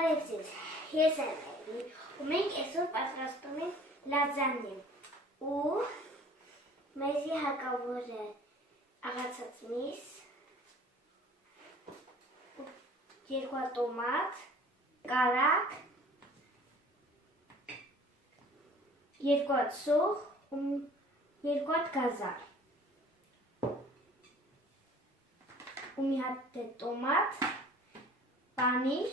Բարևձեզ, ես եմ Էլի, ու մենք այսօր պատրաստում ենք լազանիա, ու մեզի հարկավոր է աղացած միս, 2 տոմատ, կարագ, 2 սոխ ու 2 գազար, ու մի հատ տոմատ, պանիր,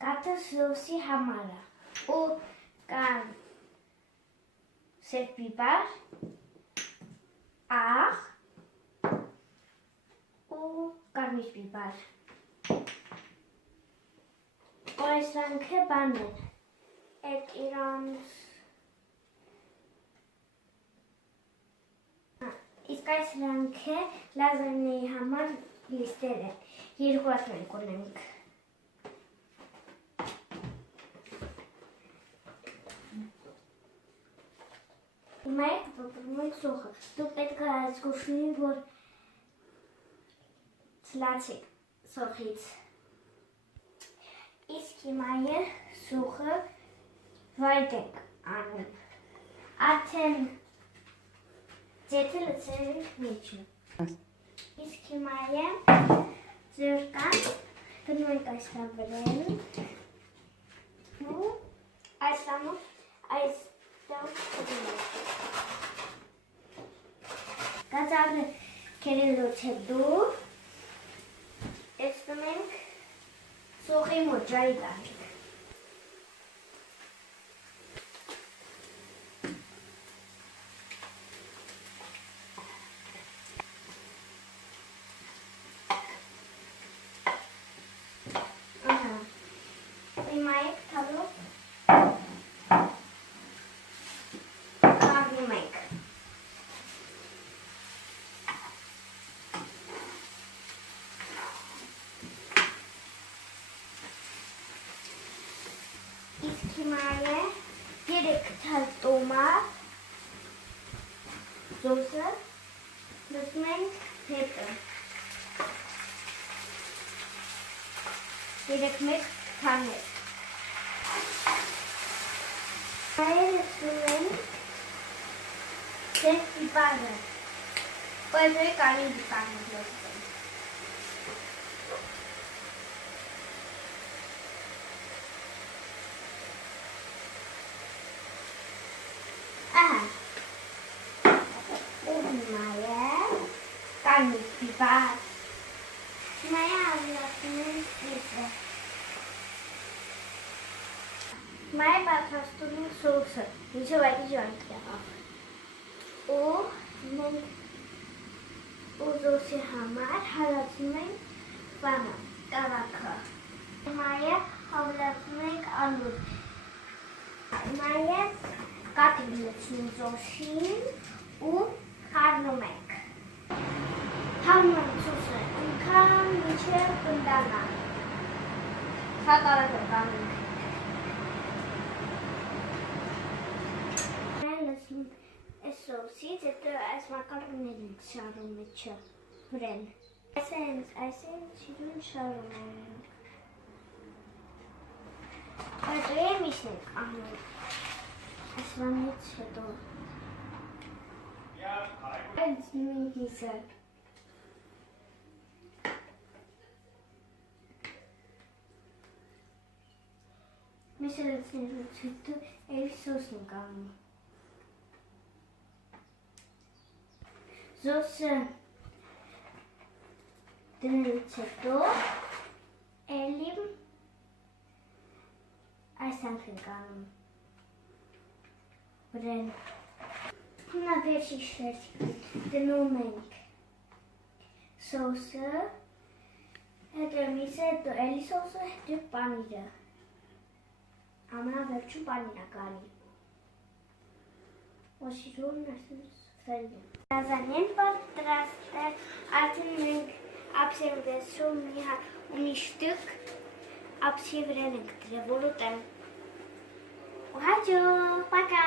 կաթը սոսի համարը, ու կան սև բիբար, աղ ու կարմիր բիբար։ Օրեսրանքը բան են, էդ իրանց իսկ այս սրանքը լազանիայի համար լիստեր են, 2 հատ մենք ունենք։ Հիմա եք պոպրում ենք սոխը, դուք պետք է զգուշնին, որ ցլացեք սոխից։ Իսկ հիմա է սոխը վայտ ենք անում, արդեն ձեթը լցրել ենք մեջը։ Իսկ հիմա է ձրկան, գնում ենք այստեղ վրեն, ու այստեղ գնում ենք։ Գազարը կերելուց հետո տեսնում ենք սոխի մոտ ջարի տանք։ Հիմա եք թալով կաղնում ենք։ Իսկ հիմա է 3 թալ տոմատ, զոսը, լցնում ենք հետը։ 3-1 թալներ։ Այլ լցնում ենք սև բիբարը, պայզորի կարմիր բիբարն ենք լցնում։ Հիմա է կարմիր բիբար։ Հիմա է ավելացնում ենք միսը։ Հիմա է պատրաստում ենք սոսը, մինչև այդ իջանք եղավ։ Ու զոսի համար հալացնում ենք բանը, կարագը։ Հիմա է ավելացնում ենք ալուր։ Հիմա է կաթիլ լցնում զոսին ու խառնում ենք։ Թալում ենք սոսը ընքան մինչև կնդանա։ Սա կարագը կանում ենք։ Լցնում այս սոսից, հետո այս մակարոններն ենք շարում մեջը վրեն։ Այս շիրուն շարում ենք։ Հետո միշտ ենք անում։ Այս վանից հետո։ Այս մինգիզը։ Միշտ լցնելուց հետո էլի սոս ենք անում։ Զոսը դնելուց հետո էլի այսանք ենք անում վրեն։ Հիմա վերջի դնում ենք սոսը, հետո միսը, հետո էլի սոսը, հետո պանիրը։ Ամենավերջում պանիրա կարի։ Ոչիրուն ասենց ֆելդում։ Լազանիան պատրաստ է, արդեն մենք ափսի վերցրում մի շտուկ ափսի վրան ենք դրել, որ ուտեմ։ Ու հաջող, պակա։